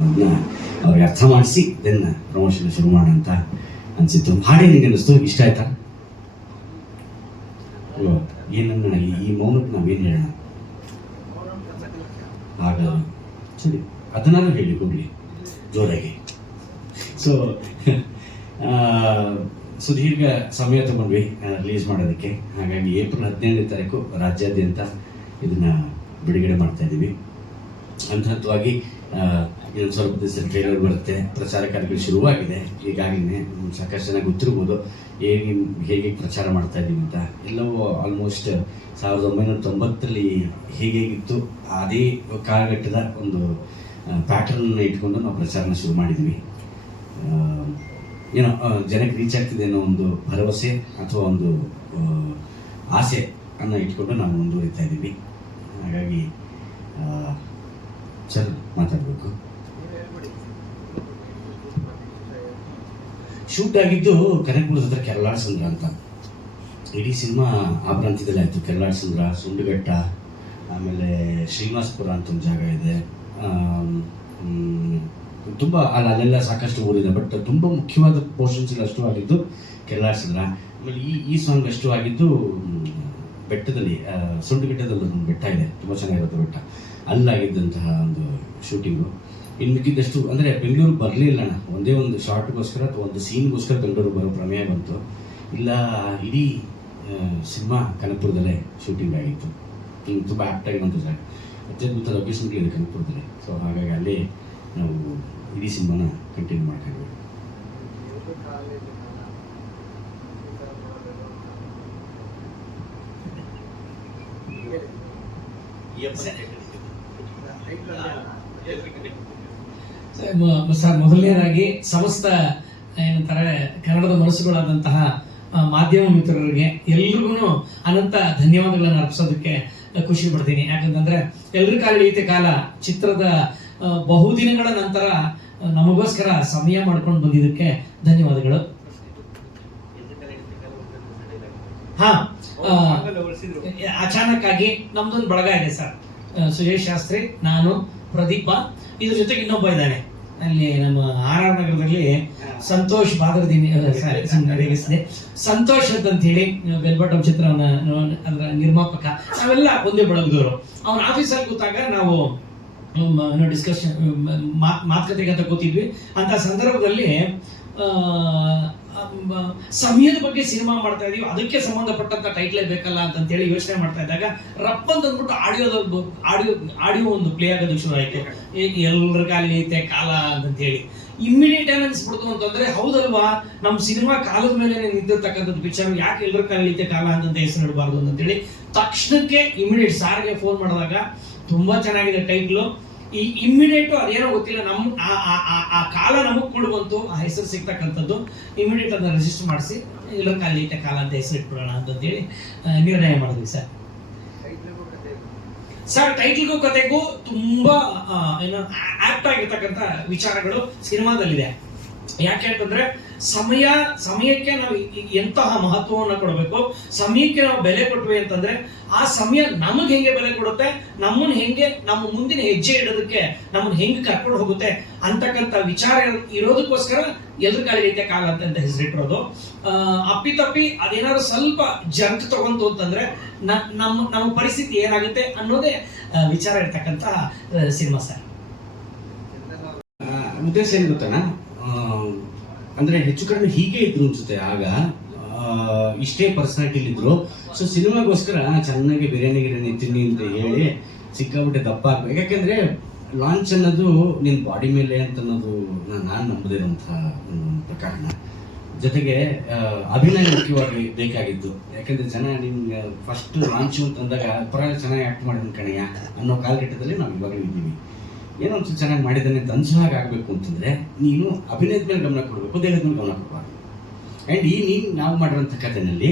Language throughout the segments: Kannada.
ಅವ್ರಿಗೆ ಅರ್ಥ ಮಾಡಿಸಿ ದೆನ್ ಪ್ರಮೋಷನ್ ಶುರು ಮಾಡೋಣ ಅಂತ ಅನ್ಸಿತ್ತು. ಹಾಡೇ ನಿಮಗೆ ಅನ್ನಿಸ್ತು? ಇಷ್ಟ ಆಯ್ತಾ? ಏನನ್ನ ಈ ಮೌನಕ್ಕೆ ನಾವೇನು ಹೇಳೋಣ? ಆಗ ಸರಿ, ಅದನ್ನಾದ್ರೂ ಹೇಳಿ ಹೋಗ್ಲಿ ಜೋರಾಗಿ. ಸೊ ಸುದೀರ್ಘ ಸಮಯ ತಗೊಂಡ್ವಿ ರಿಲೀಸ್ ಮಾಡೋದಕ್ಕೆ. ಹಾಗಾಗಿ ಏಪ್ರಿಲ್ 17ನೇ ತಾರೀಕು ರಾಜ್ಯಾದ್ಯಂತ ಇದನ್ನ ಬಿಡುಗಡೆ ಮಾಡ್ತಾ ಇದ್ದೀವಿ. ಹಂತವಾಗಿ ಇನ್ನೊಂದು ಸ್ವಲ್ಪ ದಿವಸ ಟ್ರೈಲರ್ ಬರುತ್ತೆ, ಪ್ರಚಾರ ಕಾರ್ಯಗಳು ಶುರುವಾಗಿದೆ. ಈಗಾಗಲೇ ಸಾಕಷ್ಟು ಜನ ಗೊತ್ತಿರ್ಬೋದು ಹೇಗೆ ಪ್ರಚಾರ ಮಾಡ್ತಾ ಇದ್ದೀವಿ ಅಂತ. ಎಲ್ಲವೂ ಆಲ್ಮೋಸ್ಟ್ 1990ರಲ್ಲಿ ಹೇಗಿತ್ತು ಅದೇ ಕಾಲಘಟ್ಟದ ಒಂದು ಪ್ಯಾಟರ್ನ್ ಇಟ್ಕೊಂಡು ನಾವು ಪ್ರಚಾರನ ಶುರು ಮಾಡಿದ್ವಿ. ಏನೋ ಜನಕ್ಕೆ ರೀಚ್ ಆಗ್ತಿದೆ ಅನ್ನೋ ಒಂದು ಭರವಸೆ ಅಥವಾ ಒಂದು ಆಸೆ ಅನ್ನು ಇಟ್ಕೊಂಡು ನಾವು ಮುಂದುವರಿತಾ ಇದ್ದೀವಿ. ಹಾಗಾಗಿ ಸರ್ ಮಾತಾಡಬೇಕು. ಶೂಟ್ ಆಗಿದ್ದು ಕನಕಪುರದ ಹತ್ರ ಕೆರಳಾಳ ಸಂದ್ರ ಅಂತ. ಇಡೀ ಸಿನಿಮಾ ಆ ಪ್ರಾಂತ್ಯದಲ್ಲಿ ಆಯಿತು. ಕೆರಳಾಳ ಸಂದ್ರ, ಸುಂಡುಗಟ್ಟ, ಆಮೇಲೆ ಶ್ರೀನಿವಾಸಪುರ ಅಂತ ಒಂದು ಜಾಗ ಇದೆ. ತುಂಬ ಅಲ್ಲೆಲ್ಲ ಸಾಕಷ್ಟು ಊರಿದೆ. ಬಟ್ ತುಂಬ ಮುಖ್ಯವಾದ ಪೋರ್ಷನ್ಸ್ ಇಲ್ಲ ಅಷ್ಟು ಆಗಿದ್ದು ಕೆರಳಾಳ ಸಂದ್ರ. ಆಮೇಲೆ ಈ ಸಾಂಗ್ ಅಷ್ಟು ಆಗಿದ್ದು ಬೆಟ್ಟದಲ್ಲಿ, ಸುಂಡುಗಟ್ಟದಲ್ಲಿ ಒಂದು ಬೆಟ್ಟ ಇದೆ, ತುಂಬ ಚೆನ್ನಾಗಿರುತ್ತೆ ಬೆಟ್ಟ, ಅಲ್ಲಾಗಿದ್ದಂತಹ ಒಂದು ಶೂಟಿಂಗು. ಇನ್ನು ಮಿಕ್ಕಿದ್ದಷ್ಟು ಅಂದರೆ ಬೆಂಗಳೂರು ಬರಲೇ ಇಲ್ಲ ಅಣ್ಣ. ಒಂದೇ ಒಂದು ಶಾರ್ಟ್ಗೋಸ್ಕರ ಅಥವಾ ಒಂದು ಸೀನ್ಗೋಸ್ಕರ ಬೆಂಗಳೂರು ಬರೋ ಪ್ರಮೇಯ ಬಂತು. ಇಲ್ಲ, ಇಡೀ ಸಿನಿಮಾ ಕನಕಪುರದಲ್ಲೇ ಶೂಟಿಂಗ್ ಆಗಿತ್ತು. ತುಂಬ ಆ್ಯಕ್ಟಾಗಿರುವಂಥ ಜಾಗ, ಅತ್ಯದ್ಭುತ ಲೊಕೇಶನ್ಗಳಿದೆ ಕನಕಪುರದಲ್ಲಿ. ಸೊ ಹಾಗಾಗಿ ಅಲ್ಲೇ ನಾವು ಇಡೀ ಸಿನಿಮಾನ ಕಂಟಿನ್ಯೂ ಮಾಡ್ಕೊಂಡಿದ್ವಿ. ಸರ್, ಮೊದಲನೇದಾಗಿ ಸಮಸ್ತ ಏನಂತಾರೆ ಕನ್ನಡದ ಮನಸ್ಸುಗಳಾದಂತಹ ಮಾಧ್ಯಮ ಮಿತ್ರರಿಗೆ ಎಲ್ರಿಗೂ ಅನಂತ ಧನ್ಯವಾದಗಳನ್ನು ಅರ್ಪಿಸೋದಕ್ಕೆ ಖುಷಿ ಪಡ್ತೀನಿ. ಯಾಕಂತಂದ್ರೆ ಎಲ್ರ ಕಾಲ ಎಳೆಯುತ್ತೆ ಕಾಲ ಚಿತ್ರದ ಬಹುದಿನಗಳ ನಂತರ ನಮಗೋಸ್ಕರ ಸಮಯ ಮಾಡ್ಕೊಂಡು ಬಂದಿದ್ದಕ್ಕೆ ಧನ್ಯವಾದಗಳು. ಅಚಾನಕ್ ಆಗಿ ನಮ್ದೊಂದು ಬಳಗ ಇದೆ ಸರ್, ಸುಜೇಶ್ ಶಾಸ್ತ್ರಿ, ನಾನು, ಪ್ರದೀಪ, ಇದ್ರ ಜೊತೆಗೆ ಇನ್ನೊಬ್ಬ ಇದ್ದಾನೆ ಅಲ್ಲಿ ನಮ್ಮ ಆರ್ ನಗರದಲ್ಲಿ, ಸಂತೋಷ್ ಬಾದರ್ದಿನಿ, ಸಂತೋಷ್ ಅಂತ ಹೇಳಿ ಬೆಲ್ಬಾಟಮ್ ಚಿತ್ರವನ್ನ ಅದರ ನಿರ್ಮಾಪಕ. ನಾವೆಲ್ಲ ಒಂದೇ ಬಳಗದವರು. ಅವನ ಆಫೀಸಲ್ಲಿ ಕೂತಾಗ ನಾವು ಡಿಸ್ಕಷನ್ ಮಾತುಕತೆಗೆ ಅಂತ ಕೂತಿದ್ವಿ. ಅಂತ ಸಂದರ್ಭದಲ್ಲಿ ಸಮಯದ ಬಗ್ಗೆ ಸಿನಿಮಾ ಮಾಡ್ತಾ ಇದೀವಿ, ಅದಕ್ಕೆ ಸಂಬಂಧಪಟ್ಟಂತ ಟೈಟ್ಲೇ ಬೇಕಲ್ಲ ಅಂತೇಳಿ ಯೋಚನೆ ಮಾಡ್ತಾ ಇದ್ದಾಗ ರಪ್ಪ ಅಂತ ಅಂದ್ಬಿಟ್ಟು ಆಡಿಯೋ ಒಂದು ಪ್ಲೇ ಆಗೋದಕ್ಕೆ ಶುರು ಆಯ್ತು. ಎಲ್ಲರ ಕಾಲ ಐತೆ ಕಾಲ ಅಂತೇಳಿ ಇಮ್ಮಿಡಿಯೇಟ್ ಏನ್ ಅನ್ಸ್ಬಿಡ್ತು ಅಂತಂದ್ರೆ, ಹೌದಲ್ವಾ, ನಮ್ಮ ಸಿನಿಮಾ ಕಾಲದ ಮೇಲೆ ನಿಂತಿರ್ತಕ್ಕಂಥದ್ದು ಪಿಕ್ಚರ್, ಯಾಕೆ ಎಲ್ಲರ ಕಾಲ ಐತೆ ಕಾಲ ಅಂತ ಹೆಸರು ಇಡಬಾರ್ದು ಅಂತೇಳಿ ತಕ್ಷಣಕ್ಕೆ ಇಮಿಡಿಯೇಟ್ ಸಾರ್ಗೆ ಫೋನ್ ಮಾಡಿದಾಗ ತುಂಬಾ ಚೆನ್ನಾಗಿದೆ ಟೈಟ್ಲು. ಈ ಇಮ್ಮಿಡಿಯೇಟ್ ಅದೇನೋ ಗೊತ್ತಿಲ್ಲ, ನಮ್ಮ ಆ ಕಾಲ ನಮಗ್ ಕೊಡುವಂತು ಆ ಹೆಸರು ಸಿಗ್ತಕ್ಕಂಥದ್ದು. ಇಮಿಡಿಯೇಟ್ ಅದನ್ನ ರಿಜಿಸ್ಟರ್ ಮಾಡಿಸಿ ಎಲ್ಲರ ಕಾಲ ಐತೆ ಕಾಲ ಅಂತ ಹೆಸರು ಇಟ್ಬಿಡೋಣ ಅಂತೇಳಿ ನಿರ್ಣಯ ಮಾಡಿದ್ವಿ ಸರ್. ಸರ್, ಟೈಟಲ್ಗೂ ಕತೆಗೂ ತುಂಬಾ ಏನೋ ಆಪ್ಟ್ ಆಗಿರ್ತಕ್ಕಂಥ ವಿಚಾರಗಳು ಸಿನಿಮಾದಲ್ಲಿದೆ. ಯಾಕೆ ಅಂತಂದ್ರೆ ಸಮಯಕ್ಕೆ ನಾವು ಎಂತಹ ಮಹತ್ವವನ್ನು ಕೊಡಬೇಕು, ಸಮಯಕ್ಕೆ ನಾವು ಬೆಲೆ ಕೊಟ್ವಿ ಅಂತಂದ್ರೆ ಆ ಸಮಯ ನಮಗೆ ಹೆಂಗೆ ಬೆಲೆ ಕೊಡುತ್ತೆ, ನಮ್ಮನ್ನ ಹೆಂಗೆ ನಮ್ಮ ಮುಂದಿನ ಹೆಜ್ಜೆ ಇಡೋದಕ್ಕೆ ನಮ್ಮನ್ನ ಹೆಂಗೆ ಕರ್ಕೊಂಡು ಹೋಗುತ್ತೆ ಅಂತಕ್ಕಂಥ ವಿಚಾರ ಇರೋದಕ್ಕೋಸ್ಕರ ಎಲ್ರ ಕಾಲಿಗೈತೆ ಕಾಲ ಅಂತ ಹೆಸರಿಟ್ಟಿರೋದು. ಅಪ್ಪಿತಪ್ಪಿ ಅದೇನಾದ್ರು ಸ್ವಲ್ಪ ಜರ್ಕ್ ತಗೊಂತು ಅಂತಂದ್ರೆ ನಮ್ಮ ಪರಿಸ್ಥಿತಿ ಏನಾಗುತ್ತೆ ಅನ್ನೋದೇ ವಿಚಾರ ಇರ್ತಕ್ಕಂಥ ಸಿನಿಮಾ ಸರ್. ಉದ್ದೇಶ ಏನ್ ಗೊತ್ತಣ್ಣ, ಅಂದ್ರೆ ಹೆಚ್ಚು ಕಡಿಮೆ ಹೀಗೆ ಇದ್ರು ಅನ್ಸುತ್ತೆ. ಆಗ ಇಷ್ಟೇ ಪರ್ಸನಾಲಿಟಿಲಿ ಇದ್ರು. ಸೊ ಸಿನಿಮಾಗೋಸ್ಕರ ಚೆನ್ನಾಗಿ ಬಿರಿಯಾನಿ ತಿನ್ನಿ ಅಂತ ಹೇಳಿ ಸಿಕ್ಕಾಬಿಟ್ಟೆ ದಪ್ಪ ಆಗ್ಬೇಕು. ಯಾಕಂದ್ರೆ ಲಾಂಚ್ ಅನ್ನೋದು ನಿನ್ ಬಾಡಿ ಮೇಲೆ ಅಂತ ಅನ್ನೋದು ನಾನು ನಂಬದಿರುವಂತಹ ಒಂದು ಕಾರಣ. ಜೊತೆಗೆ ಅಭಿನಯ ಮುಖ್ಯವಾಗಿ ಬೇಕಾಗಿದ್ದು. ಯಾಕಂದ್ರೆ ಜನ ನಿಮ್ಗೆ ಫಸ್ಟ್ ಲಾಂಚ್ ಅಂತಂದಾಗ ಪರವಾಗಿ ಚೆನ್ನಾಗಿ ಆಕ್ಟ್ ಮಾಡಿದ ಕಣಯ್ಯ ಅನ್ನೋ ಕಾಲಘಟ್ಟದಲ್ಲಿ ನಾವು ಇವಾಗಲೂ ಇದ್ದೀವಿ. ಏನೋ ಒಂದು ಚೆನ್ನಾಗಿ ಮಾಡಿದ್ದಾನೆ ಅಂತ ಅನ್ಸೋ ಹಾಗೆ ಆಗಬೇಕು ಅಂತಂದರೆ ನೀನು ಅಭಿನಯದ ಮೇಲೆ ಗಮನ ಕೊಡಬೇಕು, ದೇಹದ ಮೇಲೆ ಗಮನ ಕೊಡಬಾರ್ದು. ಆ್ಯಂಡ್ ನೀನು ನಾವು ಮಾಡಿರೋಂಥ ಕಥೆನಲ್ಲಿ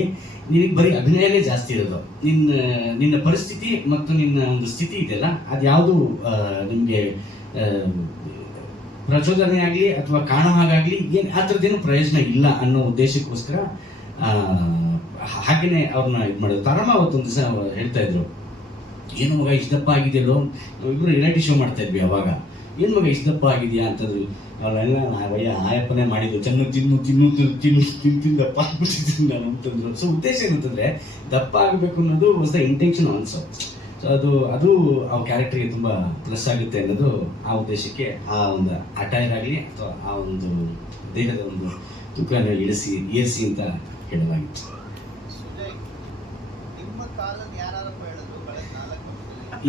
ನಿನಗೆ ಬರೀ ಅಭಿನಯನೇ ಜಾಸ್ತಿ ಇರೋದು. ನಿನ್ನ ಪರಿಸ್ಥಿತಿ ಮತ್ತು ನಿನ್ನ ಒಂದು ಸ್ಥಿತಿ ಇದೆಯಲ್ಲ, ಅದು ಯಾವುದು ನಿಮಗೆ ಪ್ರಚೋದನೆ ಆಗಲಿ ಅಥವಾ ಕಾಣೋ ಹಾಗಾಗಲಿ ಏನು ಆ ಥರದ್ದೇನು ಪ್ರಯೋಜನ ಇಲ್ಲ ಅನ್ನೋ ಉದ್ದೇಶಕ್ಕೋಸ್ಕರ ಹಾಗೆಯೇ ಅವ್ರನ್ನ ಇದು ಮಾಡೋದು. ತಾರಮ್ಮ ಅವತ್ತೊಂದು ದಿವಸ ಹೇಳ್ತಾ ಇದ್ರು, ಏನು ಮಗ ಇಷ್ಟಪ್ಪ ಆಗಿದೆಯಲ್ಲೋ, ಇಬ್ಬರು ರಿಯಾಲಿಟಿ ಶೋ ಮಾಡ್ತಾ ಇದ್ವಿ ಅವಾಗ. ಏನು ಮಗ ಇಷ್ಟಪ್ಪ ಆಗಿದೆಯಾ ಅಂತಂದ್ರು. ಅವಳೆಲ್ಲ ಆಯಪ್ಪನೇ ಮಾಡಿದ್ದು, ಚೆನ್ನಾಗಿ ತಿನ್ನು ದಪ್ಪ ಆಗ್ಬಿಟ್ಟಿದ್ದೀನಿ ನಾನು ಅಂತಂದ್ರು. ಸೊ ಉದ್ದೇಶ ಏನಂತಂದ್ರೆ ದಪ್ಪ ಆಗಬೇಕು ಅನ್ನೋದು was the intention also. So ಅದು ಆ ಕ್ಯಾರೆಕ್ಟರ್ಗೆ ತುಂಬ ಪ್ಲಸ್ ಆಗುತ್ತೆ ಅನ್ನೋದು ಆ ಉದ್ದೇಶಕ್ಕೆ ಆ ಒಂದು ಅಟೈರ್ ಆಗಲಿ ಅಥವಾ ಆ ಒಂದು ದೇಹದ ಒಂದು ತೂಕನ ಏರಿಸಿ ಅಂತ ಹೇಳಲಾಗಿತ್ತು.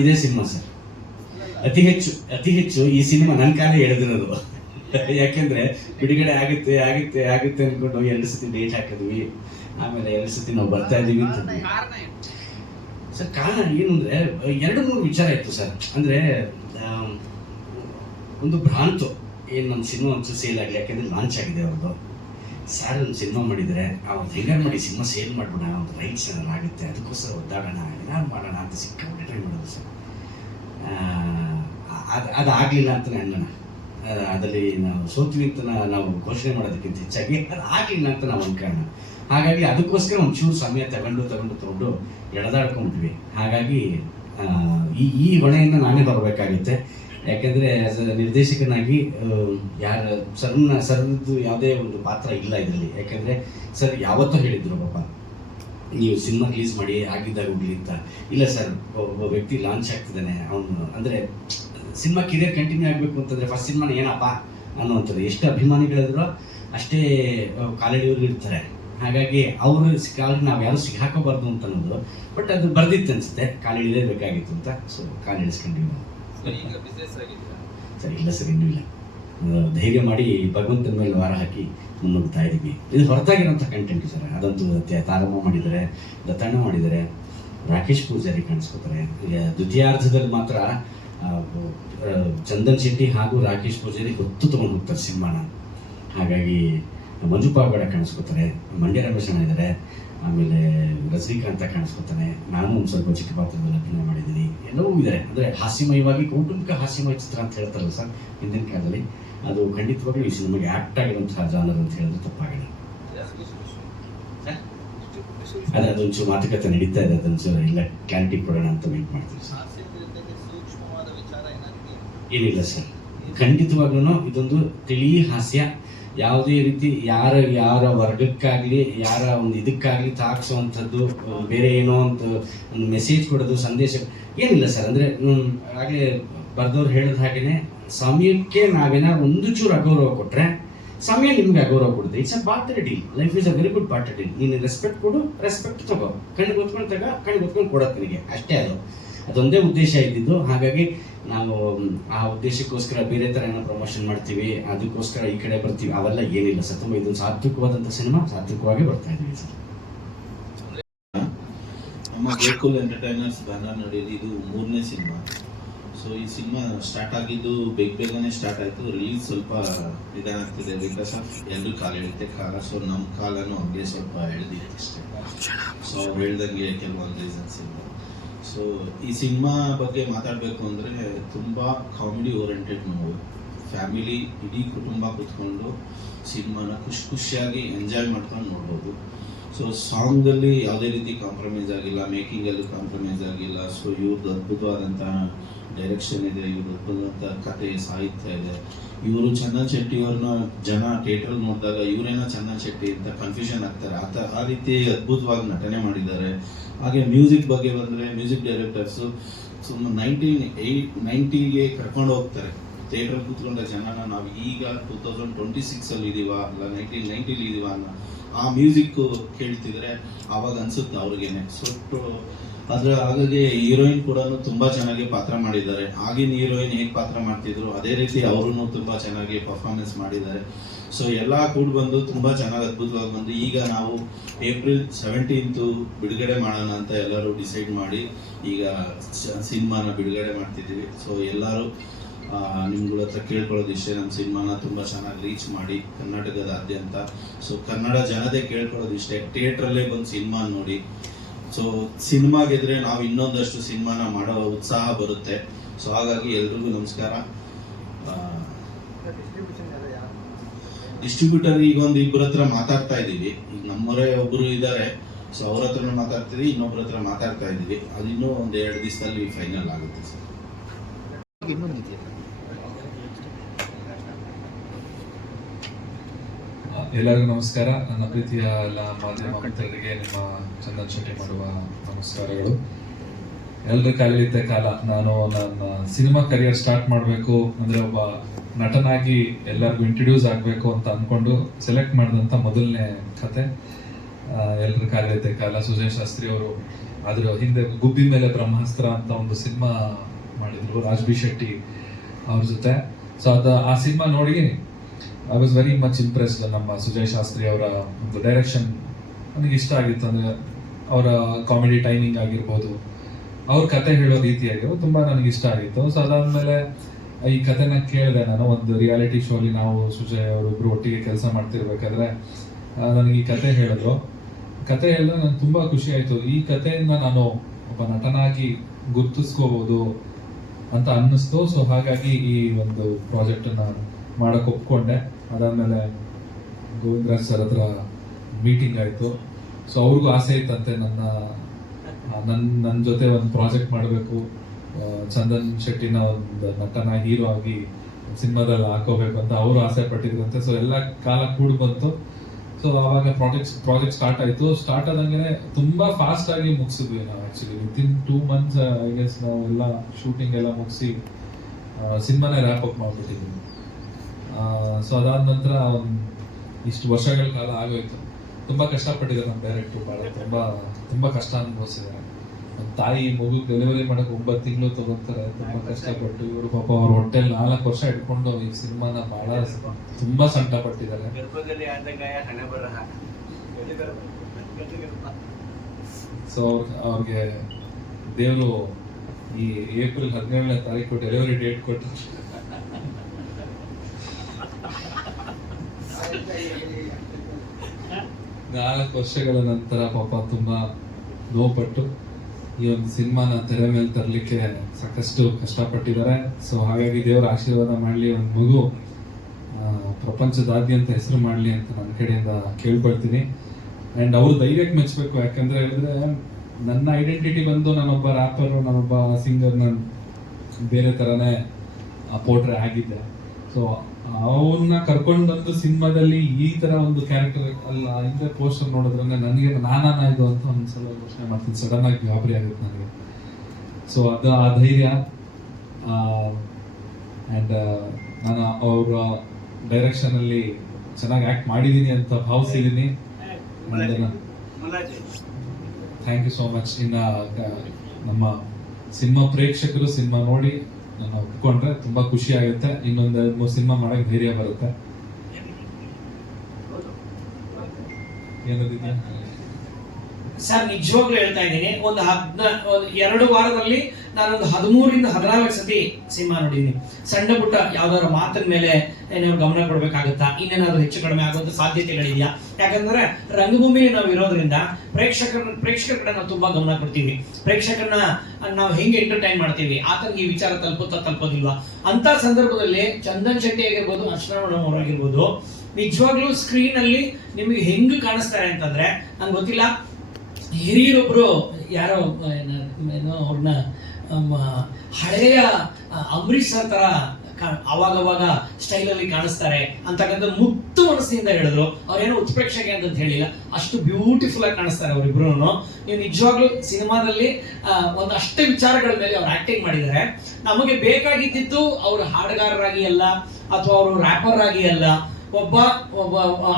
ಇದೇ ಸಿನಿಮಾ ಸರ್, ಅತಿ ಹೆಚ್ಚು ಈ ಸಿನಿಮಾ ನನ್ನ ಕಾಲೇ ಎಳೆದಿರೋದು. ಯಾಕೆಂದ್ರೆ ಬಿಡುಗಡೆ ಆಗುತ್ತೆ ಅನ್ಕೊಂಡು 2 ಸತಿ ಡೇಟ್ ಹಾಕಿದ್ವಿ, ಆಮೇಲೆ 2 ಸತಿ ನಾವು ಬರ್ತಾ ಇದೀವಿ ಅಂತ. ಸರ್ ಕಾರಣ ಏನು ಅಂದ್ರೆ 2-3 ವಿಚಾರ ಇತ್ತು ಸರ್. ಅಂದ್ರೆ ಒಂದು ಭ್ರಾಂತು, ಏನು ನಮ್ಮ ಸಿನಿಮಾ ಒಂಚೂರು ಸೇಲ್ ಆಗಲಿ, ಯಾಕೆಂದ್ರೆ ಲಾಂಚ್ ಆಗಿದೆ ಅವ್ರದ್ದು. ಸರ್ ಒಂದು ಸಿನಿಮಾ ಮಾಡಿದರೆ ಅವ್ರು ಹೆಂಗಾರು ಮಾಡಿ ಸಿನಿಮಾ ಸೇಲ್ ಮಾಡ್ಬೋಣ, ಒಂದು ರೈಟ್ಸ್ ಏನಾರು ಆಗುತ್ತೆ, ಅದಕ್ಕೋಸ್ಕರ ಒದ್ದಾಡೋಣ, ಏನಾರು ಮಾಡೋಣ ಅಂತ ಸಿಕ್ಕಾಪಟ್ಟೆ ಟ್ರೈ ಮಾಡೋದು ಸರ್. ಅದಾಗಲಿಲ್ಲ ಅಂತಲೇ ಅನ್ನೋಣ. ಅದರಲ್ಲಿ ನಾವು ಸೋತ್ವಿ ಅಂತ ನಾವು ಘೋಷಣೆ ಮಾಡೋದಕ್ಕಿಂತ ಹೆಚ್ಚಾಗಿ ಅದು ಆಗಲಿಲ್ಲ ಅಂತ ನಾವು ಅನ್ಕೋಣ. ಹಾಗಾಗಿ ಅದಕ್ಕೋಸ್ಕರ ಒಂಚೂರು ಸಮಯ ತಗೊಂಡು ಎಳೆದಾಡ್ಕೊಂಡ್ಬಿಟ್ವಿ. ಹಾಗಾಗಿ ಈ ಹೊಣೆಯನ್ನು ನಾನೇ ಬರಬೇಕಾಗುತ್ತೆ. ಯಾಕೆಂದರೆ ಆಸ್ ಅ ನಿರ್ದೇಶಕನಾಗಿ ಸರ್ದು ಯಾವುದೇ ಒಂದು ಪಾತ್ರ ಇಲ್ಲ ಇದರಲ್ಲಿ. ಯಾಕೆಂದರೆ ಸರ್ ಯಾವತ್ತೂ ಹೇಳಿದ್ರು, ಪಾಪ ನೀವು ಸಿನಿಮಾ ರಿಲೀಸ್ ಮಾಡಿ ಆಗಿದ್ದಾಗ ಹೋಗ್ಲಿ ಅಂತ. ಇಲ್ಲ ಸರ್, ಒಬ್ಬ ವ್ಯಕ್ತಿ ಲಾಂಚ್ ಆಗ್ತಿದ್ದಾನೆ, ಅವನು ಅಂದರೆ ಸಿನಿಮಾ ಕಿರಿಯರ್ ಕಂಟಿನ್ಯೂ ಆಗಬೇಕು ಅಂತಂದರೆ ಫಸ್ಟ್ ಸಿನಿಮಾನ ಏನಪ್ಪ ಅನ್ನುವಂಥದ್ದು. ಎಷ್ಟು ಅಭಿಮಾನಿಗಳಿದ್ರು ಅಷ್ಟೇ ಕಾಲೆಳೆಯವರು ಇರ್ತಾರೆ. ಹಾಗಾಗಿ ಅವರು ಕಾಲಿಗೆ ನಾವು ಯಾರು ಸಿಗಾಕೋಬಾರ್ದು ಅಂತ ಅನ್ನೋದು. ಬಟ್ ಅದು ಬರ್ದಿತ್ತು ಅನಿಸುತ್ತೆ, ಕಾಲಿಳಿಲೇಬೇಕಾಗಿತ್ತು ಅಂತ. ಸೊ ಕಾಲಿಳಿಸ್ಕೊಂಡಿವಿ ನಾವು. ಸರ್ ಇಲ್ಲ ಸರ್, ಇನ್ನೂ ಇಲ್ಲ. ಧೈರ್ಯ ಮಾಡಿ ಭಗವಂತನ ಮೇಲೆ ವಾರ ಹಾಕಿ ಮುನ್ನುಗ್ತಾ ಇದ್ದೀವಿ. ಇದು ಹೊರತಾಗಿರೋಂಥ ಕಂಟೆಂಟ್ ಸರ್. ಅದಂತೂ ತಾರಮ್ಮ ಮಾಡಿದ್ದಾರೆ, ದತ್ತಣ್ಣ ಮಾಡಿದ್ದಾರೆ, ರಾಕೇಶ್ ಪೂಜಾರಿ ಕಾಣಿಸ್ಕೋತಾರೆ. ದ್ವಿತೀಯಾರ್ಧದಲ್ಲಿ ಮಾತ್ರ ಚಂದನ್ ಶೆಟ್ಟಿ ಹಾಗೂ ರಾಕೇಶ್ ಪೂಜಾರಿ ಹೊತ್ತು ತೊಗೊಂಡು ಹೋಗ್ತಾರೆ ಸಿನಿಮಾನ. ಹಾಗಾಗಿ ಮಂಜು ಪಾವಗಡ ಕಾಣಿಸ್ಕೋತಾರೆ, ಮಂಡ್ಯ ರಮೇಶ್ ಅಣ್ಣ ಇದ್ದಾರೆ, ಆಮೇಲೆ ರಜನಿಕಾಂತ ಕಾಣಿಸ್ಕೊತಾನೆ. ನಾನು ಒಂದು ಸ್ವಲ್ಪ ಚಿಕ್ಕ ಪಾತ್ರದಲ್ಲಿ ಅಭಿನಯ ಮಾಡಿದ್ದೀನಿ. ಎಲ್ಲವೂ ಇದ್ದಾರೆ. ಅಂದರೆ ಹಾಸ್ಯಮಯವಾಗಿ, ಕೌಟುಂಬಿಕ ಹಾಸ್ಯಮಯ ಚಿತ್ರ ಅಂತ ಹೇಳ್ತಾರಲ್ಲ ಸರ್ ಹಿಂದಿನ ಕಾಲದಲ್ಲಿ, ಅದು ಖಂಡಿತವಾಗ್ಲೂ ಈ ಸಿನಿಮಾಗೆ ಆ್ಯಕ್ಟ್ ಆಗಿರುವಂತಹ ಜಾನರ್ ಅಂತ ಹೇಳಿದ್ರೆ ತಪ್ಪಾಗಲ್ಲ. ಅದೇ ಅದೊಂಚೂರು ಮಾತುಕತೆ ನಡೀತಾ ಇದೆ, ಅದೊಂಚೂರು ಇಲ್ಲ ಕ್ಲಾರಿಟಿ ಕೊಡೋಣ ಅಂತ ವೇಟ್ ಮಾಡ್ತೀವಿ ಸರ್. ಏನಿಲ್ಲ ಸರ್, ಖಂಡಿತವಾಗ್ಲೂ ಇದೊಂದು ತಿಳಿ ಹಾಸ್ಯ. ಯಾವುದೇ ರೀತಿ ಯಾರ ವರ್ಗಕ್ಕಾಗಲಿ ಯಾರ ಒಂದು ಇದಕ್ಕಾಗಲಿ ತಾಗಿಸುವಂಥದ್ದು, ಬೇರೆ ಏನೋ ಅಂತ ಒಂದು ಮೆಸೇಜ್ ಕೊಡೋದು, ಸಂದೇಶ ಏನಿಲ್ಲ ಸರ್. ಅಂದರೆ ಆಗಲೇ ಬರ್ದವ್ರು ಹೇಳಿದ ಹಾಗೇನೆ, ಸಮಯಕ್ಕೆ ನಾವೇನಾದ್ರು ಒಂದು ಚೂರು ಅಗೌರವ ಕೊಟ್ಟರೆ ಸಮಯ ನಿಮ್ಗೆ ಅಗೌರವ ಕೊಡುತ್ತೆ. It's a barter deal. Life is a very good barter deal. ನೀನು ರೆಸ್ಪೆಕ್ಟ್ ಕೊಡು, ರೆಸ್ಪೆಕ್ಟ್ ತಗೋ, ಕಣ್ಣಿಗೆ ಹೊತ್ಕೊಂಡು ಕೊಡೋದು ನಿನಗೆ, ಅಷ್ಟೇ. ಅದೊಂದೇ ಉದ್ದೇಶ ಇದ್ದಿದ್ದು. ಹಾಗಾಗಿ ನಾವು ಆ ಉದ್ದೇಶಕ್ಕೋಸ್ಕರ ಬೇರೆ ಥರ ಏನೋ ಪ್ರಮೋಷನ್ ಮಾಡ್ತೀವಿ, ಅದಕ್ಕೋಸ್ಕರ ಈ ಕಡೆ ಬರ್ತೀವಿ, ಅವೆಲ್ಲ ಏನಿಲ್ಲ ಸರ್. ತುಂಬ ಇದೊಂದು ಸಾತ್ವಿಕವಾದಂಥ ಸಿನಿಮಾ, ಸಾತ್ವಿಕವಾಗಿ ಬರ್ತಾ ಇದ್ದೀವಿ ಸರ್. ನಮ್ಮ ಗೋಕುಲ್ ಎಂಟರ್ಟೈನರ್ಸ್ ಬ್ಯಾನರ್ ನಡೆಯೋದು ಇದು 3ನೇ ಸಿನಿಮಾ. ಸೊ ಈ ಸಿನಿಮಾ ಸ್ಟಾರ್ಟ್ ಆಗಿದ್ದು ಬೇಗನೆ ಸ್ಟಾರ್ಟ್ ಆಯಿತು. ರಿಲೀಸ್ ಸ್ವಲ್ಪ ನಿಧಾನ ಆಗ್ತಿದೆ ಬಿಕಾಸ್ ಆಫ್ ಎಲ್ಲರೂ ಕಾಲು ಎಳಿತೆ ಕಾಲ. ಸೊ ನಮ್ಮ ಕಾಲನು ಹಂಗೆ ಸ್ವಲ್ಪ ಎಳೆದಿತ್ತು ಅಷ್ಟೇ. ಸೊ ಅವ್ರು ಹೇಳ್ದಂಗೆ ಕೆಲವೊಂದು ರೀಸನ್ಸ್ ಇಲ್ಲ. ಸೊ ಈ ಸಿನಿಮಾ ಬಗ್ಗೆ ಮಾತಾಡಬೇಕು ಅಂದರೆ ತುಂಬ ಕಾಮಿಡಿ ಓರಿಯೆಂಟೆಡ್ ಮೂವಿ. ಫ್ಯಾಮಿಲಿ ಇಡೀ ಕುಟುಂಬ ಕೂತ್ಕೊಂಡು ಸಿನಿಮಾನ ಖುಷಿಯಾಗಿ ಎಂಜಾಯ್ ಮಾಡ್ಕೊಂಡು ನೋಡ್ಬೋದು. ಸೊ ಸಾಂಗಲ್ಲಿ ಯಾವುದೇ ರೀತಿ ಕಾಂಪ್ರಮೈಸ್ ಆಗಿಲ್ಲ, ಮೇಕಿಂಗಲ್ಲೂ ಕಾಂಪ್ರಮೈಸ್ ಆಗಿಲ್ಲ. ಸೊ ಇವ್ರದ್ದು ಅದ್ಭುತವಾದಂಥ ಡೈರೆಕ್ಷನ್ ಇದೆ, ಇವ್ರದ್ದು ಅದ್ಭುತವಾದಂಥ ಕತೆ ಸಾಹಿತ್ಯ ಇದೆ. ಇವರು ಚಂದನ್ ಶೆಟ್ಟಿ ಅವ್ರನ್ನ ಜನ ಥಿಯೇಟ್ರಲ್ಲಿ ನೋಡಿದಾಗ ಇವರೇನೋ ಚಂದನ್ ಶೆಟ್ಟಿ ಅಂತ ಕನ್ಫ್ಯೂಷನ್ ಆಗ್ತಾರೆ. ಆ ರೀತಿ ಅದ್ಭುತವಾಗಿ ನಟನೆ ಮಾಡಿದ್ದಾರೆ. ಹಾಗೆ ಮ್ಯೂಸಿಕ್ ಬಗ್ಗೆ ಬಂದರೆ ಮ್ಯೂಸಿಕ್ ಡೈರೆಕ್ಟರ್ಸು ಸುಮ್ಮನೆ 1990ಗೆ ಕರ್ಕೊಂಡು ಹೋಗ್ತಾರೆ. ಥಿಯೇಟ್ರಲ್ಲಿ ಕೂತ್ಕೊಂಡ ಜನನ ನಾವು ಈಗ 2026 ಇದೀವ, ಅಲ್ಲ 1990 ಇದೀವ ಅನ್ನೋ ಆ ಮ್ಯೂಸಿಕ್ಕು ಕೇಳ್ತಿದ್ರೆ ಆವಾಗ ಅನ್ಸುತ್ತೆ ಅವ್ರಿಗೇನೆ. ಸೊ ಹಾಗಾಗಿ ಹೀರೋಯಿನ್ ಕೂಡ ತುಂಬ ಚೆನ್ನಾಗಿ ಪಾತ್ರ ಮಾಡಿದ್ದಾರೆ. ಆಗಿನ ಹೀರೋಯಿನ್ ಹೇಗೆ ಪಾತ್ರ ಮಾಡ್ತಿದ್ರು ಅದೇ ರೀತಿ ಅವರು ತುಂಬ ಚೆನ್ನಾಗಿ ಪರ್ಫಾರ್ಮೆನ್ಸ್ ಮಾಡಿದ್ದಾರೆ. ಸೊ ಎಲ್ಲ ಕೂಡ ಬಂದು ತುಂಬ ಚೆನ್ನಾಗಿ ಅದ್ಭುತವಾಗಿ ಬಂದು ಈಗ ನಾವು ಏಪ್ರಿಲ್ 17 ಬಿಡುಗಡೆ ಮಾಡೋಣ ಅಂತ ಎಲ್ಲರೂ ಡಿಸೈಡ್ ಮಾಡಿ ಈಗ ಸಿನಿಮಾನ ಬಿಡುಗಡೆ ಮಾಡ್ತಿದ್ದೀವಿ. ಸೊ ಎಲ್ಲರೂ ನಿಮ್ಗಳ ಹತ್ರ ಕೇಳ್ಕೊಳ್ಳೋದು ಇಷ್ಟೇ, ನಮ್ಮ ಸಿನಿಮಾನ ತುಂಬ ಚೆನ್ನಾಗಿ ರೀಚ್ ಮಾಡಿ ಕರ್ನಾಟಕದಾದ್ಯಂತ. ಸೊ ಕನ್ನಡ ಜನತೆ ಕೇಳ್ಕೊಳ್ಳೋದು ಇಷ್ಟೇ, ಥಿಯೇಟ್ರಲ್ಲೇ ಬಂದು ಸಿನಿಮಾ ನೋಡಿ. ಸೊ ಸಿನಿಮಾ ಗೆದ್ರೆ ನಾವು ಇನ್ನೊಂದಷ್ಟು ಸಿನಿಮಾನ ಮಾಡೋ ಉತ್ಸಾಹ ಬರುತ್ತೆ. ಸೊ ಹಾಗಾಗಿ ಎಲ್ರಿಗೂ ನಮಸ್ಕಾರ. ಡಿಸ್ಟ್ರಿಬ್ಯೂಟರ್ ಈಗ ಒಂದು ಇಬ್ಬರ ಹತ್ರ ಮಾತಾಡ್ತಾ ಇದ್ದೀವಿ. ಈಗ ನಮ್ಮವರೇ ಒಬ್ಬರು ಇದ್ದಾರೆ. ಸೊ ಅವ್ರ ಹತ್ರನೂ ಮಾತಾಡ್ತೀವಿ, ಇನ್ನೊಬ್ಬರ ಹತ್ರ ಮಾತಾಡ್ತಾ ಇದ್ದೀವಿ. ಅದು ಇನ್ನೂ ಒಂದು 2 ದಿವಸದಲ್ಲಿ ಫೈನಲ್ ಆಗುತ್ತೆ ಸರ್. ಎಲ್ಲರಿಗೂ ನಮಸ್ಕಾರ. ನನ್ನ ಪ್ರೀತಿಯ ಎಲ್ಲ ಮಾಧ್ಯಮ ಮಿತ್ರರಿಗೆ ನಿಮ್ಮ ಚಂದನ್ ಶೆಟ್ಟಿ ಮಾಡುವ ನಮಸ್ಕಾರಗಳು. ಎಲ್ಲರ ಕಾಲಿದ್ದ ಕಾಲ ನಾನು ನನ್ನ ಸಿನಿಮಾ ಕರಿಯರ್ ಸ್ಟಾರ್ಟ್ ಮಾಡಬೇಕು ಅಂದರೆ ಒಬ್ಬ ನಟನಾಗಿ ಎಲ್ಲರಿಗೂ ಇಂಟ್ರಡ್ಯೂಸ್ ಆಗಬೇಕು ಅಂತ ಅಂದ್ಕೊಂಡು ಸೆಲೆಕ್ಟ್ ಮಾಡಿದಂಥ ಮೊದಲನೇ ಕತೆ ಎಲ್ಲರ ಕಾಲಿದ್ದ ಕಾಲ. ಸುಜಯ್ ಶಾಸ್ತ್ರಿ ಅವರು ಅದ್ರ ಹಿಂದೆ ಗುಬ್ಬಿ ಮೇಲೆ ಬ್ರಹ್ಮಾಸ್ತ್ರ ಅಂತ ಒಂದು ಸಿನಿಮಾ ಮಾಡಿದ್ರು ರಾಜ್ ಬಿ ಶೆಟ್ಟಿ ಅವ್ರ ಜೊತೆ. ಸೊ ಆ ಸಿನಿಮಾ ನೋಡಿ I was very much impressed. ನಮ್ಮ ಸುಜಯ್ ಶಾಸ್ತ್ರಿ ಅವರ ಒಂದು ಡೈರೆಕ್ಷನ್ ನನಗೆ ಇಷ್ಟ ಆಗಿತ್ತು. ಅಂದರೆ ಅವರ ಕಾಮಿಡಿ ಟೈಮಿಂಗ್ ಆಗಿರ್ಬೋದು, ಅವ್ರ ಕತೆ ಹೇಳೋ ರೀತಿಯಾಗಿರೋ ತುಂಬ ನನಗೆ ಇಷ್ಟ ಆಗಿತ್ತು. ಸೊ ಅದಾದಮೇಲೆ ಈ ಕತೆನ ಕೇಳಿದೆ ನಾನು. ಒಂದು ರಿಯಾಲಿಟಿ ಶೋಲಿ ನಾವು ಸುಜಯ್ ಅವರಿಬ್ರು ಒಟ್ಟಿಗೆ ಕೆಲಸ ಮಾಡ್ತಿರ್ಬೇಕಾದ್ರೆ ನನಗೆ ಈ ಕತೆ ಹೇಳಿದ್ರು. ಕತೆ ಹೇಳಿದ್ರೆ ನನಗೆ ತುಂಬ ಖುಷಿ ಆಯಿತು. ಈ ಕಥೆಯಿಂದ ನಾನು ಒಬ್ಬ ನಟನಾಗಿ ಗುರ್ತಿಸ್ಕೋಬೋದು ಅಂತ ಅನ್ನಿಸ್ತು. ಸೊ ಹಾಗಾಗಿ ಈ ಒಂದು ಪ್ರಾಜೆಕ್ಟನ್ನು ಮಾಡೋಕೆ ಒಪ್ಕೊಂಡೆ. ಅದಾದಮೇಲೆ ಗೋವಿಂದರಾಜ್ ಸರ್ ಹತ್ರ ಮೀಟಿಂಗ್ ಆಯಿತು. ಸೊ ಅವ್ರಿಗೂ ಆಸೆ ಇತ್ತಂತೆ ನನ್ನ ಜೊತೆ ಒಂದು ಪ್ರಾಜೆಕ್ಟ್ ಮಾಡಬೇಕು, ಚಂದನ್ ಶೆಟ್ಟಿನ ಒಂದು ನಟನ ಹೀರೋ ಆಗಿ ಸಿನಿಮಾದಲ್ಲಿ ಹಾಕೋಬೇಕು ಅಂತ ಅವರು ಆಸೆ ಪಟ್ಟಿದ್ರಂತೆ. ಸೊ ಎಲ್ಲ ಕಾಲ ಕೂಡಿ ಬಂತು. ಸೊ ಆವಾಗ ಪ್ರಾಜೆಕ್ಟ್ ಸ್ಟಾರ್ಟ್ ಆಯಿತು. ಸ್ಟಾರ್ಟ್ ಆದಂಗೆ ತುಂಬ ಫಾಸ್ಟ್ ಆಗಿ ಮುಗಿಸಿದ್ವಿ ನಾವು. Actually within 2 months I guess ನಾವು ಎಲ್ಲ ಶೂಟಿಂಗ್ ಎಲ್ಲ ಮುಗಿಸಿ ಸಿನಿಮಾನೇ ರ್ಯಾಪ್ ಅಪ್ ಮಾಡಿಬಿಟ್ಟಿದ್ವಿ. ಸೊ ಅದಾದ ನಂತರ ಇಷ್ಟು ವರ್ಷಗಳ ಕಾಲ ಆಗೋಯ್ತು. ತುಂಬ ಕಷ್ಟಪಟ್ಟಿದ್ದಾರೆ ನಮ್ಮ ಡೈರೆಕ್ಟ್ರು. ಭಾಳ ತುಂಬ ಕಷ್ಟ ಅನುಭವಿಸಿದ್ದಾರೆ. ನಮ್ಮ ತಾಯಿ ಮಗು ಡೆಲಿವರಿ ಮಾಡೋಕೆ 9 ತಿಂಗಳು ತಗೋತಾರೆ. ತುಂಬ ಕಷ್ಟಪಟ್ಟು ಇವರು ಪಾಪ ಅವ್ರ ಹೊಟ್ಟೆಲಿ 4 ವರ್ಷ ಇಟ್ಕೊಂಡು ಈ ಸಿನಿಮಾನ ಭಾಳ ತುಂಬ ಸಂಕಟ ಪಟ್ಟಿದ್ದಾರೆ. ಸೊ ಅವ್ರಿಗೆ ದೇವರು ಈ ಏಪ್ರಿಲ್ 17ನೇ ತಾರೀಕು ಡೆಲಿವರಿ ಡೇಟ್ ಕೊಟ್ಟು 4 ವರ್ಷಗಳ ನಂತರ ಪಾಪ ತುಂಬಾ ನೋವುಪಟ್ಟು ಈ ಒಂದು ಸಿನಿಮಾನ ತೆರೆ ಮೇಲೆ ತರಲಿಕ್ಕೆ ಸಾಕಷ್ಟು ಕಷ್ಟಪಟ್ಟಿದ್ದಾರೆ. ಸೊ ಹಾಗಾಗಿ ದೇವರ ಆಶೀರ್ವಾದ ಮಾಡಲಿ, ಒಂದು ಮಗು ಪ್ರಪಂಚದಾದ್ಯಂತ ಹೆಸರು ಮಾಡಲಿ ಅಂತ ನನ್ನ ಕಡೆಯಿಂದ ಕೇಳ್ಕೊಳ್ತೀನಿ. ಆ್ಯಂಡ್ ಅವ್ರು ಧೈರ್ಯಕ್ಕೆ ಮೆಚ್ಚಬೇಕು. ಯಾಕಂದ್ರೆ ಹೇಳಿದ್ರೆ ನನ್ನ ಐಡೆಂಟಿಟಿ ಬಂದು ನಾನೊಬ್ಬ ರ್ಯಾಪರು, ನಾನೊಬ್ಬ ಸಿಂಗರ್, ನಾನು ಬೇರೆ ಥರನೇ ಪೋಟ್ರೆ ಆಗಿದ್ದೆ. ಸೊ ಅವನ್ನ ಕರ್ಕೊಂಡು ಬಂದು ಸಿನಿಮಾದಲ್ಲಿ ಈ ತರ ಒಂದು ಕ್ಯಾರೆಕ್ಟರ್ ಅಲ್ಲ, ಹಿಂದೆ ಪೋಸ್ಟರ್ ನೋಡಿದ್ರೆ ನನಗೆ ನಾನಾನ ಇದು ಅಂತ ಒಂದ್ಸಲ ಯೋಚನೆ ಮಾಡ್ತೀನಿ. ಸಡನ್ ಆಗಿ ಗಾಬರಿ ಆಗುತ್ತೆ ನನಗೆ. ಸೊ ಅದು ಆ ಧೈರ್ಯ ಆ್ಯಂಡ್ ನಾನು ಅವರ ಡೈರೆಕ್ಷನ್ ಅಲ್ಲಿ ಚೆನ್ನಾಗಿ ಆಕ್ಟ್ ಮಾಡಿದ್ದೀನಿ ಅಂತ ಭಾವಿಸಿದ್ದೀನಿ. Thank you so much. ಇನ್ನ ನಮ್ಮ ಸಿನಿಮಾ ಪ್ರೇಕ್ಷಕರು ಸಿನಿಮಾ ನೋಡಿ ನಾನು ಒಪ್ಕೊಂಡ್ರೆ ತುಂಬಾ ಖುಷಿ ಆಗುತ್ತೆ. ಇನ್ನೊಂದು 2-3 ಸಿನಿಮಾ ಮಾಡಕ್ ಧೈರ್ಯ ಬರುತ್ತೆ. ಏನದಿದ್ಯಾ ಸರ್, ನಿಜವಾಗ್ಲೂ ಹೇಳ್ತಾ ಇದ್ದೀನಿ, ಒಂದು 2 ವಾರದಲ್ಲಿ ನಾನೊಂದು 13ರಿಂದ 14 ಸತಿ ಸಿನಿಮಾ ನೋಡಿದ್ದೀನಿ. ಸಣ್ಣ ಪುಟ್ಟ ಯಾವ್ದಾದ್ರು ಮಾತಿನ ಮೇಲೆ ಏನಾದ್ರು ಗಮನ ಕೊಡ್ಬೇಕಾಗುತ್ತಾ, ಇನ್ನೇನಾದ್ರು ಹೆಚ್ಚು ಕಡಿಮೆ ಆಗುವಂತ ಸಾಧ್ಯತೆಗಳಿದೆಯಾ? ಯಾಕಂದ್ರೆ ರಂಗಭೂಮಿ ನಾವು ಇರೋದ್ರಿಂದ ಪ್ರೇಕ್ಷಕರ ಕಡೆ ನಾವು ತುಂಬಾ ಗಮನ ಕೊಡ್ತೀವಿ. ಪ್ರೇಕ್ಷಕರನ್ನ ನಾವು ಹೆಂಗೆ ಎಂಟರ್ಟೈನ್ ಮಾಡ್ತೀವಿ, ಆತನಿಗೆ ಈ ವಿಚಾರ ತಲುಪೋದಿಲ್ವಾ ಅಂತ ಸಂದರ್ಭದಲ್ಲಿ ಚಂದನ್ ಶೆಟ್ಟಿ ಆಗಿರ್ಬೋದು, ಅರ್ಚನಾ ಮೇಡಮ್ ಅವರಾಗಿರ್ಬೋದು, ನಿಜವಾಗ್ಲೂ ಸ್ಕ್ರೀನ್ ಅಲ್ಲಿ ನಿಮಗೆ ಹೆಂಗ್ ಕಾಣಿಸ್ತಾರೆ ಅಂತಂದ್ರೆ ನಂಗೆ ಗೊತ್ತಿಲ್ಲ. ಹಿರಿಯರೊಬ್ರು ಯಾರೋ ಏನೋ ಅವ್ರನ್ನ ಹಳೆಯ ಅಂಬರೀಷ್ ಸರ್ ತರ ಅವಾಗವಾಗ ಸ್ಟೈಲಲ್ಲಿ ಕಾಣಿಸ್ತಾರೆ ಅಂತಕ್ಕಂಥ ಮುಕ್ತ ಮನಸ್ಸಿನಿಂದ ಹೇಳಿದ್ರು. ಅವ್ರೇನೋ ಉತ್ಪ್ರೇಕ್ಷಕ ಅಂತ ಹೇಳಿಲ್ಲ, ಅಷ್ಟು ಬ್ಯೂಟಿಫುಲ್ ಆಗಿ ಕಾಣಿಸ್ತಾರೆ ಅವರಿಬ್ರು. ನೀವು ನಿಜವಾಗ್ಲೂ ಸಿನಿಮಾದಲ್ಲಿ ಒಂದಷ್ಟೇ ವಿಚಾರಗಳ ಮೇಲೆ ಅವ್ರು ಆಕ್ಟಿಂಗ್ ಮಾಡಿದ್ದಾರೆ. ನಮಗೆ ಬೇಕಾಗಿದ್ದು ಅವರು ಹಾಡುಗಾರರಾಗಿ ಅಲ್ಲ, ಅಥವಾ ಅವರು ರ್ಯಾಪರ್ ಆಗಿ ಅಲ್ಲ, ಒಬ್ಬ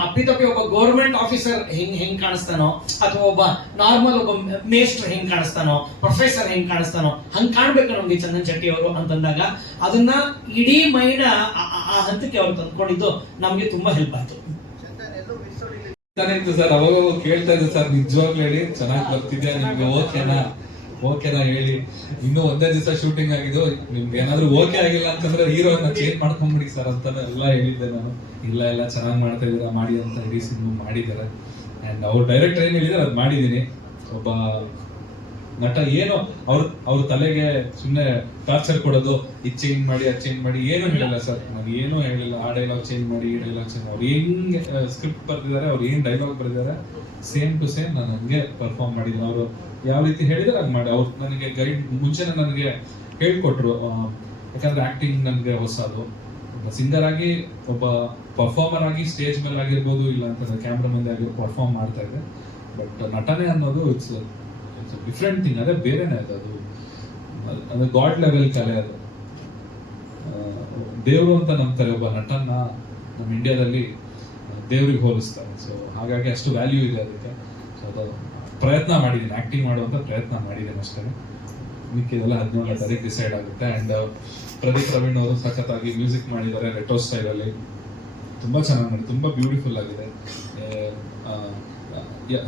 ಅಪ್ಪಿತಪ್ಪಿ ಒಬ್ಬ ಗೌರ್ಮೆಂಟ್ ಆಫೀಸರ್ ಹೆಂಗ್ ಕಾಣಿಸ್ತಾನೋ, ಅಥವಾ ಒಬ್ಬ ನಾರ್ಮಲ್ ಒಬ್ಬ ಮೇಸ್ಟರ್ ಹೆಂಗ್ ಕಾಣಿಸ್ತಾನೋ, ಪ್ರೊಫೆಸರ್ ಹೆಂಗ್ ಕಾಣಿಸ್ತಾನೋ ಹಂಗ್ ಕಾಣ್ಬೇಕು ನಮ್ಗೆ ಚಂದನ್ ಶೆಟ್ಟಿ ಅವರು ಅಂತಂದಾಗ ಅದನ್ನ ಇಡೀ ಮೈನ ಆ ಹಂತಕ್ಕೆ ಅವ್ರು ತಂದ್ಕೊಂಡಿದ್ದು ನಮ್ಗೆ ತುಂಬಾ ಹೆಲ್ಪ್ ಆಯ್ತು. ಸರ್ ಅವಾಗ ಕೇಳ್ತಾ ಇದ್ದೆ ಸರ್, ನಿಜವಾಗ್ಲೂ ಹೇಳಿ ಚೆನ್ನಾಗಿ ಬರ್ತಿದ್ಯಾ, ನಿಮ್ಗೆ ಓಕೆನಾ ಹೇಳಿ. ಇನ್ನೂ 1 ದಿವಸ ಶೂಟಿಂಗ್ ಆಗಿದ್ದು, ನಿಮ್ಗೆ ಏನಾದ್ರು ಓಕೆ ಆಗಿಲ್ಲ ಅಂತಂದ್ರೆ ಹೀರೋನ ಚೇಂಜ್ ಮಾಡ್ಕೊಂಡ್ಬಿಡಿ ಸರ್ ಅಂತಾನೆ ಎಲ್ಲ ಹೇಳಿದ್ದೆ ನಾನು. ಇಲ್ಲ ಚೆನ್ನಾಗಿ ಮಾಡ್ತಾ ಇದ್ದೀರಾ ಮಾಡಿ ಅಂತ ಇಡೀ ಸಿನಿಮಾ ಮಾಡಿದ್ದಾರೆ. ಆ್ಯಂಡ್ ಅವ್ರು ಡೈರೆಕ್ಟರ್ ಏನು ಹೇಳಿದಾರೆ ಅದು ಮಾಡಿದ್ದೀನಿ. ಒಬ್ಬ ನಟ ಏನು ಅವ್ರ ತಲೆಗೆ ಸುಮ್ಮನೆ ಟಾರ್ಚರ್ ಕೊಡೋದು, ಇದು ಚೇಂಜ್ ಮಾಡಿ ಅದು ಚೇಂಜ್ ಮಾಡಿ ಏನು ಹೇಳಿಲ್ಲ ಸರ್. ನನಗೆ ಏನೂ ಹೇಳಿಲ್ಲ. ಆ ಡೈಲಾಗ್ ಚೇಂಜ್ ಮಾಡಿ, ಈ ಡೈಲಾಗ್ ಚೇಂಜ್ ಮಾಡಿ, ಅವ್ರು ಹೆಂಗೆ ಸ್ಕ್ರಿಪ್ಟ್ ಬರ್ತಿದ್ದಾರೆ, ಅವ್ರು ಏನು ಡೈಲಾಗ್ ಬರೆದಿದ್ದಾರೆ ಸೇಮ್ ಟು ಸೇಮ್ ನಾನು ಹಂಗೆ ಪರ್ಫಾರ್ಮ್ ಮಾಡಿದ್ದೀನಿ. ಅವರು ಯಾವ ರೀತಿ ಹೇಳಿದ್ರೆ ಹಂಗೆ ಮಾಡಿ. ಅವ್ರು ನನಗೆ ಗೈಡ್ ಮುಂಚೆನೇ ನನಗೆ ಹೇಳ್ಕೊಟ್ರು. ಯಾಕಂದ್ರೆ ಆಕ್ಟಿಂಗ್ ನನಗೆ ಹೊಸದು, ಸಿಂಗರ್ ಆಗಿ ಒಬ್ಬ ಪರ್ಫಾರ್ಮರ್ ಆಗಿ ಸ್ಟೇಜ್ ಮೇಲೆ ಆಗಿರ್ಬೋದು, ಇಲ್ಲ ಅಂತಂದ್ರೆ ಕ್ಯಾಮ್ರಾ ಮುಂದೆ ಆಗಿ ಪರ್ಫಾರ್ಮ್ ಮಾಡ್ತಾ ಇದ್ದೆ. ಬಟ್ ನಟನೆ ಅನ್ನೋದು ಇಟ್ಸ್ ಡಿಫ್ರೆಂಟ್ ಥಿಂಗ್, ಅದೇ ಬೇರೆನೇ ಅದು ಗಾಡ್ ಲೆವೆಲ್ ಕಲೆ. ಅದು ದೇವರು ಅಂತ ನಂಬ್ತಾರೆ. ಒಬ್ಬ ನಟನ್ನ ನಮ್ಮ ಇಂಡಿಯಾದಲ್ಲಿ ದೇವ್ರಿಗೆ ಹೋಲಿಸ್ತಾರೆ. ಸೊ ಹಾಗಾಗಿ ಅಷ್ಟು ವ್ಯಾಲ್ಯೂ ಇದೆ ಅದಕ್ಕೆ. ಸೊ ಅದು ಪ್ರಯತ್ನ ಮಾಡಿದ್ದೀನಿ, ಆಕ್ಟಿಂಗ್ ಮಾಡುವಂತ ಪ್ರಯತ್ನ ಮಾಡಿದ್ದೀನಿ ಅಷ್ಟೇ. ಮಿಕ್ಕಿದೆಲ್ಲ 17ನೇ ತಾರೀಕು ಡಿಸೈಡ್ ಆಗುತ್ತೆ. ಅಂಡ್ ಪ್ರದೀಪ್ ಪ್ರವೀಣ್ ಅವರು ಸಖತ್ತಾಗಿ ಮ್ಯೂಸಿಕ್ ಮಾಡಿದ್ದಾರೆ ರೆಟ್ರೋ ಸ್ಟೈಲಲ್ಲಿ. ತುಂಬಾ ಚೆನ್ನಾಗಿ ಮಾಡಿ, ತುಂಬಾ ಬ್ಯೂಟಿಫುಲ್ ಆಗಿದೆ.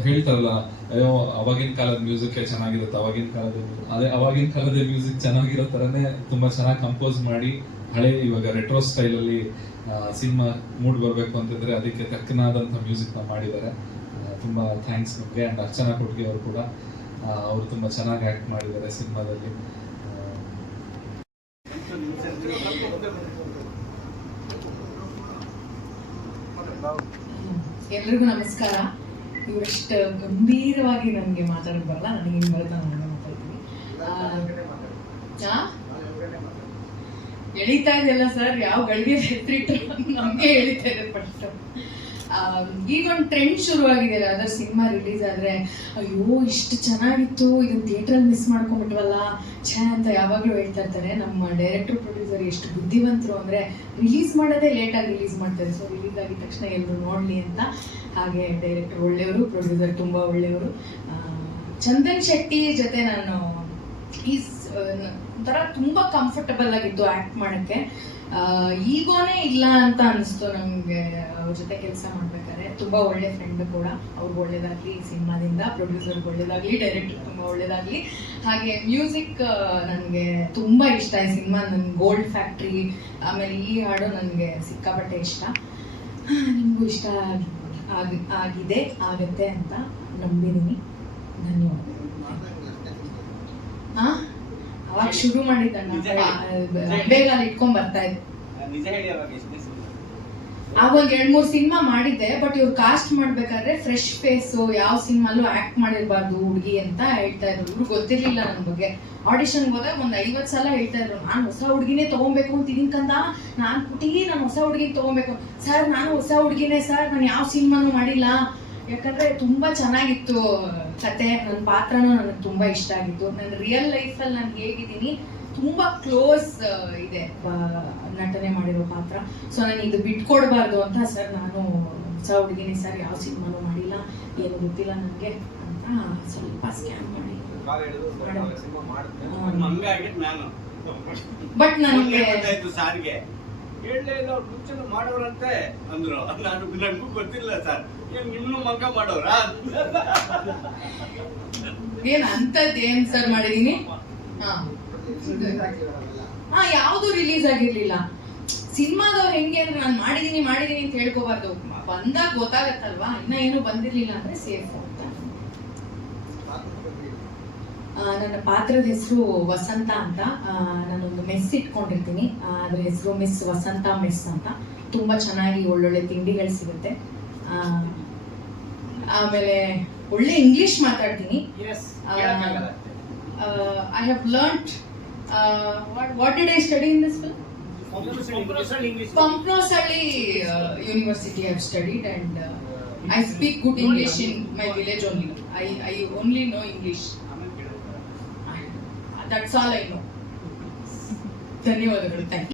ಹೇಳ್ತಾರಲ್ಲ, ಅಯ್ಯೋ ಅವಾಗಿನ ಕಾಲದ ಮ್ಯೂಸಿಕ್ ಚೆನ್ನಾಗಿರುತ್ತೆ, ಅವಾಗಿನ ಕಾಲದ ಮ್ಯೂಸಿಕ್ ಚೆನ್ನಾಗಿರೋ ಥರನೇ ತುಂಬಾ ಚೆನ್ನಾಗಿ ಕಂಪೋಸ್ ಮಾಡಿ ಹಳೆ ಇವಾಗ ರೆಟ್ರೋ ಸ್ಟೈಲಲ್ಲಿ ಸಿನಿಮಾ ಮೂಡ್ ಬರಬೇಕು ಅಂತಂದ್ರೆ ಅದಕ್ಕೆ ತಕ್ಕನಾದಂಥ ಮ್ಯೂಸಿಕ್ನ ಮಾಡಿದ್ದಾರೆ. ತುಂಬಾ ಥ್ಯಾಂಕ್ಸ್ ನಿಮಗೆ. ಅಂಡ್ ಅರ್ಚನಾ ಕೊಟ್ಗೆ ಅವರು ಕೂಡ ಅವರು ತುಂಬಾ ಚೆನ್ನಾಗಿ ಆಕ್ಟ್ ಮಾಡಿದ್ದಾರೆ ಸಿನಿಮಾದಲ್ಲಿ. ಎಲ್ರಿಗೂ ನಮಸ್ಕಾರ. ಇವರಷ್ಟು ಗಂಭೀರವಾಗಿ ನನಗೆ ಮಾತಾಡೋದು ಬರಲ್ಲ, ನನಗೆ ಏನು ಬರುತ್ತೆ ನಾನು ಮಾತಾಡ್ತೀನಿ. ಎಳಿತಾ ಇದೆಯಲ್ಲ ಸರ್, ಯಾವ ಗಳಿಗೆ ಹೆಸರಿಟ್ಟು ನಮಗೆ ಎಳಿತಾ ಇದೆ ಫಸ್ಟ್. ಈಗ ಒಂದು ಟ್ರೆಂಡ್ ಶುರುವಾಗಿದೆ. ಅದರ ಸಿನಿಮಾ ರಿಲೀಸ್ ಆದ್ರೆ ಅಯ್ಯೋ ಇಷ್ಟು ಚೆನ್ನಾಗಿತ್ತು, ಇದನ್ನ ಥಿಯೇಟ್ರಲ್ಲಿ ಮಿಸ್ ಮಾಡ್ಕೊಂಡ್ಬಿಟ್ವಲ್ಲ ಛೇ ಅಂತ ಯಾವಾಗಲೂ ಹೇಳ್ತಾ ಇರ್ತಾರೆ. ನಮ್ಮ ಡೈರೆಕ್ಟರ್ ಪ್ರೊಡ್ಯೂಸರ್ ಎಷ್ಟು ಬುದ್ಧಿವಂತರು ಅಂದ್ರೆ ರಿಲೀಸ್ ಮಾಡೋದೇ ಲೇಟಾಗಿ ರಿಲೀಸ್ ಮಾಡ್ತಾರೆ. ಸೊ ರಿಲೀಸ್ ಆಗಿದ ತಕ್ಷಣ ಎಲ್ಲರೂ ನೋಡ್ಲಿ ಅಂತ. ಹಾಗೆ ಡೈರೆಕ್ಟರ್ ಒಳ್ಳೆಯವರು, ಪ್ರೊಡ್ಯೂಸರ್ ತುಂಬಾ ಒಳ್ಳೆಯವರು. ಚಂದನ್ ಶೆಟ್ಟಿ ಜೊತೆ ನಾನು ಒಂಥರ ತುಂಬಾ ಕಂಫರ್ಟಬಲ್ ಆಗಿತ್ತು ಆಕ್ಟ್ ಮಾಡಕ್ಕೆ. ಈಗೋನೇ ಇಲ್ಲ ಅಂತ ಅನಿಸ್ತು ನಮ್ಗೆ ಅವ್ರ ಜೊತೆ ಕೆಲಸ ಮಾಡ್ಬೇಕಾದ್ರೆ. ತುಂಬಾ ಒಳ್ಳೆ ಫ್ರೆಂಡ್ ಕೂಡ. ಅವ್ರಿಗೆ ಒಳ್ಳೇದಾಗ್ಲಿ ಸಿನಿಮಾದಿಂದ, ಪ್ರೊಡ್ಯೂಸರ್ಗೆ ಒಳ್ಳೇದಾಗ್ಲಿ, ಡೈರೆಕ್ಟರ್ ತುಂಬಾ ಒಳ್ಳೇದಾಗ್ಲಿ. ಹಾಗೆ ಮ್ಯೂಸಿಕ್ ನನಗೆ ತುಂಬಾ ಇಷ್ಟ ಈ ಸಿನಿಮಾ. ನನ್ ಗೋಲ್ಡ್ ಫ್ಯಾಕ್ಟ್ರಿ, ಆಮೇಲೆ ಈ ಹಾಡು ನನಗೆ ಸಿಕ್ಕಾಪಟ್ಟೆ ಇಷ್ಟ. ನಿಮಗೂ ಇಷ್ಟ ಆಗಿದೆ, ಆಗತ್ತೆ ಅಂತ ನಂಬಿದ್ದೀನಿ. ಧನ್ಯವಾದ. ಅವಾಗ ಶುರು ಮಾಡಿದ್ದಣ್ಣ, ಬೇಗ ಇಟ್ಕೊಂಡ್ ಬರ್ತಾ ಇದ್ದೆ. ಆಗ ಒಂದ್ 2-3 ಸಿನಿಮಾ ಮಾಡಿದ್ದೆ. ಬಟ್ ಇವ್ರು ಕಾಸ್ಟ್ ಮಾಡ್ಬೇಕಾದ್ರೆ ಫ್ರೆಶ್ ಫೇಸ್, ಯಾವ ಸಿನಿಮಾಲು ಆಕ್ಟ್ ಮಾಡಿರ್ಬಾರ್ದು ಹುಡುಗಿ ಅಂತ ಹೇಳ್ತಾ ಇದ್ರು. ಇವ್ರು ಗೊತ್ತಿರ್ಲಿಲ್ಲ ನನ್ ಬಗ್ಗೆ. ಆಡಿಷನ್ಗೆ ಹೋದಾಗ ಒಂದ್ 50 ಸಲ ಹೇಳ್ತಾ ಇದ್ರು, ನಾನು ಹೊಸ ಹುಡುಗಿನೇ ತಗೊಬೇಕು ಅಂತ ಇದೀನಿ ಕಂದ, ನಾನು ಹೊಸ ಹುಡುಗಿನ ತಗೊಬೇಕು. ಸರ್ ನಾನು ಹೊಸ ಹುಡುಗಿನೇ ಸರ್, ನಾನು ಯಾವ ಸಿನಿಮಾನು ಮಾಡಿಲ್ಲ. ಯಾಕಂದ್ರೆ ತುಂಬಾ ಚೆನ್ನಾಗಿತ್ತು ಕತೆ, ನನ್ನ ಪಾತ್ರನೂ ನನಗೆ ತುಂಬಾ ಇಷ್ಟ ಆಗಿತ್ತು. ನನ್ನ ರಿಯಲ್ ಲೈಫಲ್ಲಿ ನಾನು ಹೇಗಿದ್ದೀನಿ ತುಂಬಾ ಕ್ಲೋಸ್ ಇದೆ ನಟನೆ ಮಾಡಿರೋ ಪಾತ್ರ. ಸೊ ನಾನು ಇದು ಬಿಟ್ಕೊಡ್ಬಾರ್ದು ಅಂತ ಸರ್, ನಾನು ಹೊಸ ಹುಡುಗಿನಿ ಸರ್, ಯಾವ ಸಿನಿಮಾನು ಮಾಡಿಲ್ಲ, ಏನು ಗೊತ್ತಿಲ್ಲ ನನಗೆ ಅಂತ ಸ್ವಲ್ಪ ಸ್ಕ್ಯಾನ್ ಮಾಡಿ. ಬಟ್ ನನಗೆ ಹೇಳಲೇ ಇಲ್ಲ, ಅವ್ರು ಮುಂಚೆನೂ ಮಾಡೋರಂತೆ ಅಂದ್ರು. ನನಗೂ ಗೊತ್ತಿಲ್ಲ ಸರ್, ನಿಮ್ನು ಮಗ ಮಾಡೋರ ಏನ್ ಅಂತದ್ ಏನ್ ಸರ್ ಮಾಡಿದೀನಿ. ಯಾವ್ದು ರಿಲೀಸ್ ಆಗಿರ್ಲಿಲ್ಲ. ಸಿನಿಮಾದವ್ರು ಹೆಂಗೆ ಅಂದ್ರೆ ನಾನು ಮಾಡಿದೀನಿ ಅಂತ ಹೇಳ್ಕೋಬಾರ್ದು, ಬಂದಾಗ ಗೊತ್ತಾಗತ್ತಲ್ವಾ. ಇನ್ನ ಏನು ಬಂದಿರ್ಲಿಲ್ಲ ಅಂದ್ರೆ ಸೇಫ್ ಅಂತ. ನನ್ನ ಪಾತ್ರದ ಹೆಸರು ವಸಂತ ಅಂತ. ನಾನೊಂದು ಮೆಸ್ ಇಟ್ಕೊಂಡಿರ್ತೀನಿ, ಅದ್ರ ಹೆಸರು ಮಿಸ್ ವಸಂತ ಮೆಸ್ ಅಂತ. ತುಂಬಾ ಚೆನ್ನಾಗಿ ಒಳ್ಳೊಳ್ಳೆ ತಿಂಡಿಗಳು ಸಿಗುತ್ತೆ. ಆಮೇಲೆ ಒಳ್ಳೆ ಇಂಗ್ಲಿಷ್ ಮಾತಾಡ್ತೀನಿ. I have learned what did I study in this film? Pampnosali University I have studied, and I speak good English in my village only. I only know English. That's all I know. ಧನ್ಯವಾದಗಳು. Thank you.